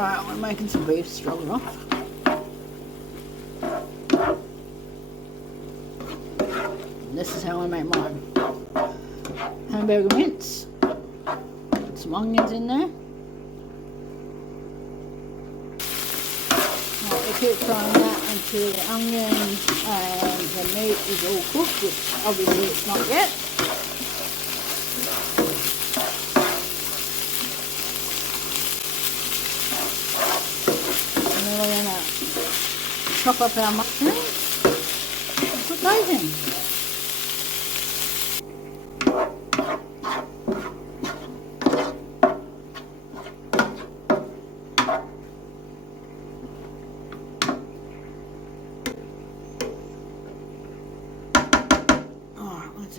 Alright, we're making some beef stroganoff. And this is how I make mine. Hamburger mince. Put some onions in there. Right, we keep frying that until the onions and the meat is all cooked, which obviously it's not yet. And then we're going to chop up our mushrooms and put those in.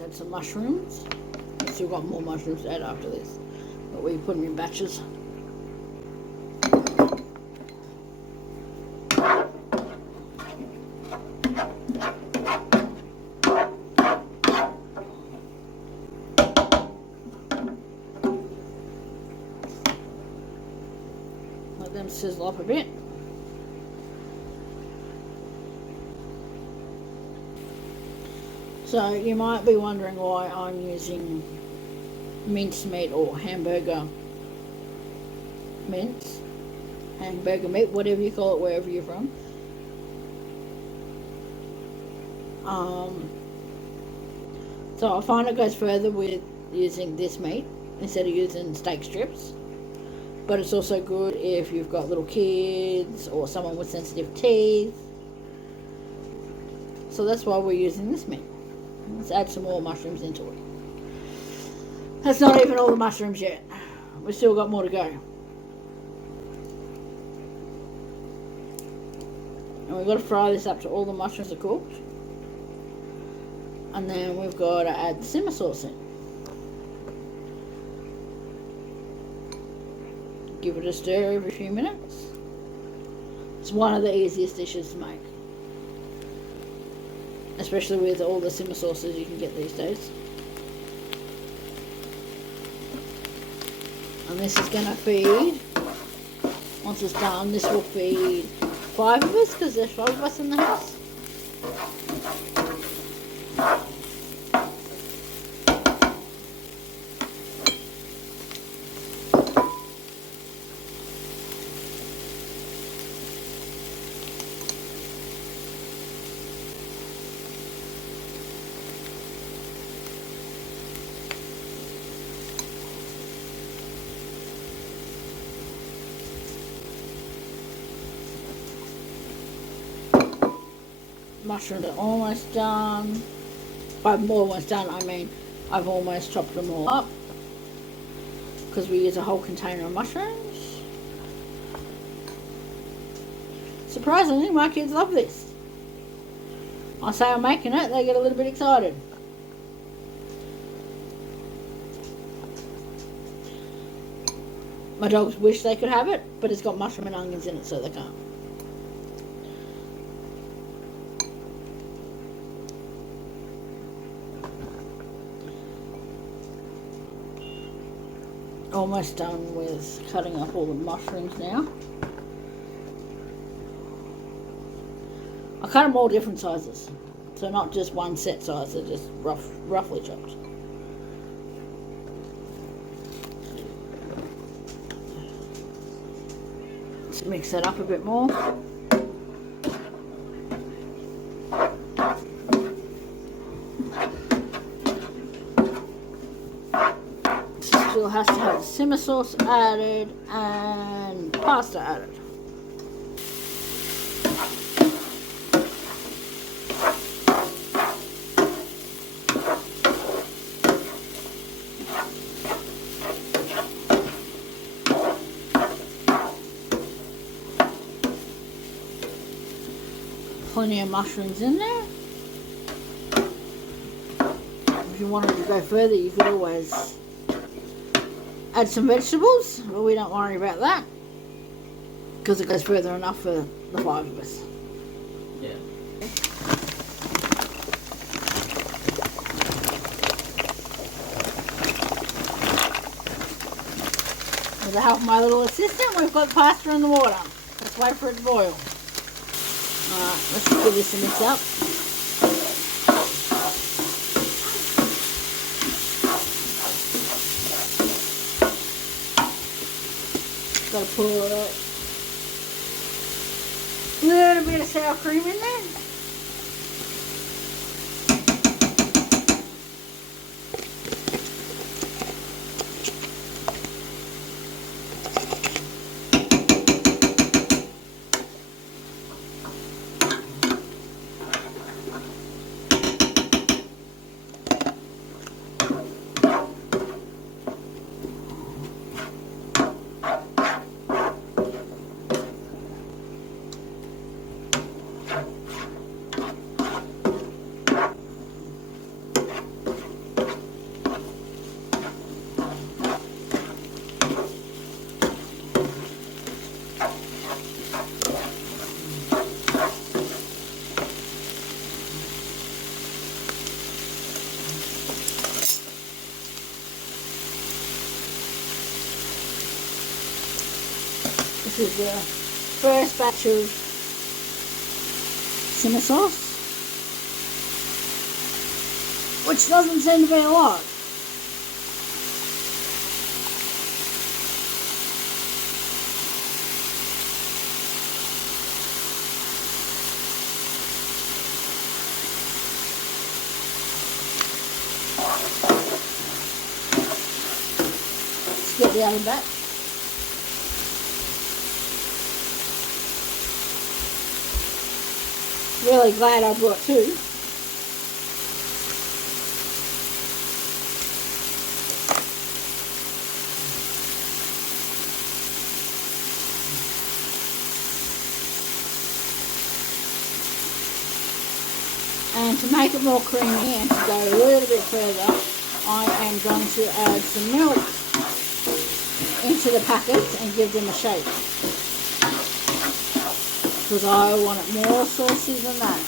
Add some mushrooms. We've still got more mushrooms to add after this, but we put them in batches. Let them sizzle up a bit. So you might be wondering why I'm using mincemeat or hamburger mince, hamburger meat, whatever you call it, wherever you're from. So I find it goes further with using this meat instead of using steak strips. But it's also good if you've got little kids or someone with sensitive teeth. So that's why we're using this meat. Let's add some more mushrooms into it. That's not even all the mushrooms yet. We've still got more to go. And we've got to fry this up to all the mushrooms are cooked. And then we've got to add the simmer sauce in. Give it a stir every few minutes. It's one of the easiest dishes to make. Especially with all the simmer sauces you can get these days. And this is going to feed, once it's done, this will feed 5 of us, because there's 5 of us in the house. Mushrooms are almost done. By almost done, I mean I've almost chopped them all up, because we use a whole container of mushrooms. Surprisingly, my kids love this. I say I'm making it, they get a little bit excited. My dogs wish they could have it, but it's got mushroom and onions in it, so they can't. Almost done with cutting up all the mushrooms now. I cut them all different sizes, so not just one set size, they're just roughly chopped. Let's mix that up a bit more. Still has to have the simmer sauce added and pasta added. Plenty of mushrooms in there. If you wanted to go further, you could always add some vegetables, but we don't worry about that because it goes further enough for the 5 of us. Yeah. With the help of my little assistant, we've got the pasta in the water. Let's wait for it to boil. Alright, let's give this a mix up. Got to put a little bit of sour cream in there. This is the first batch of simmer sauce, which doesn't seem to be a lot. Let's get the oven back. Really glad I brought two. And to make it more creamy and to go a little bit further, I am going to add some milk into the packets and give them a shake. Because I want it more saucy than that.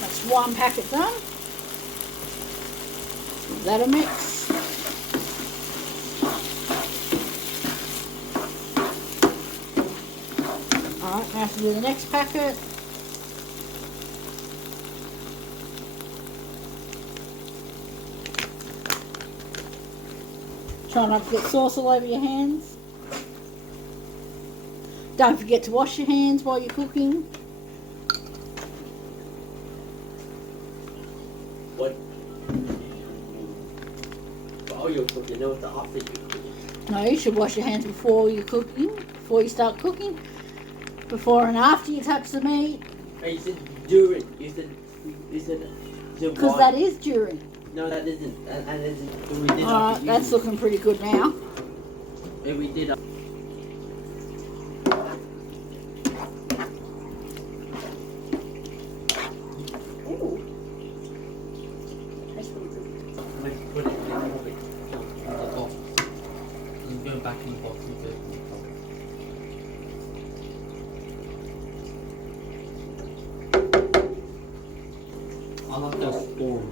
That's one packet done. Give that a mix. Alright, now to do the next packet. Try not to get sauce all over your hands. Don't forget to wash your hands while you're cooking. What? While you're cooking, not after you're cooking. No, you should wash your hands before you're cooking, before you start cooking, before and after you touch the meat. Hey, you said during. You said Because that is during. No, that isn't. And isn't. We did Alright, that's looking pretty good now. Yeah, we did. Put it in the box. And go back in the box and put it in the box. I like that spoon.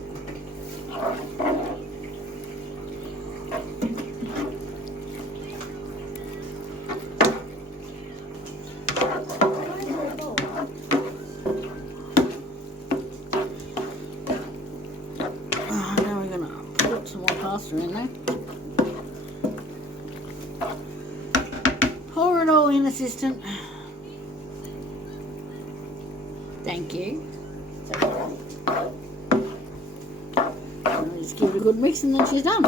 Now we're going to put some more pasta in there. Pour it all in, assistant. Thank you. I'll just give it a good mix and then she's done.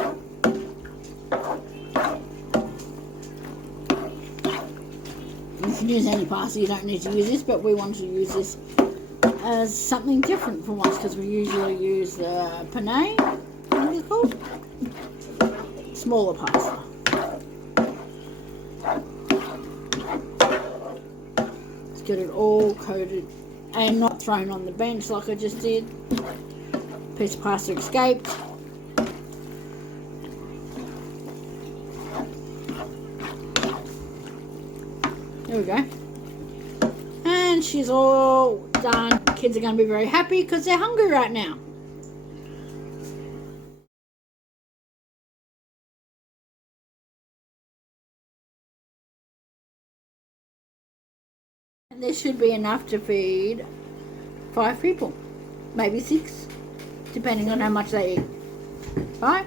You can use any pasta, you don't need to use this, but we want to use this as something different for once because we usually use the penne, what is it called? Smaller pasta. Let's get it all coated and not thrown on the bench like I just did. Piece of pasta escaped. There we go. And she's all done. Kids are going to be very happy because they're hungry right now. And this should be enough to feed 5 people. Maybe 6. Depending on how much they eat. Bye.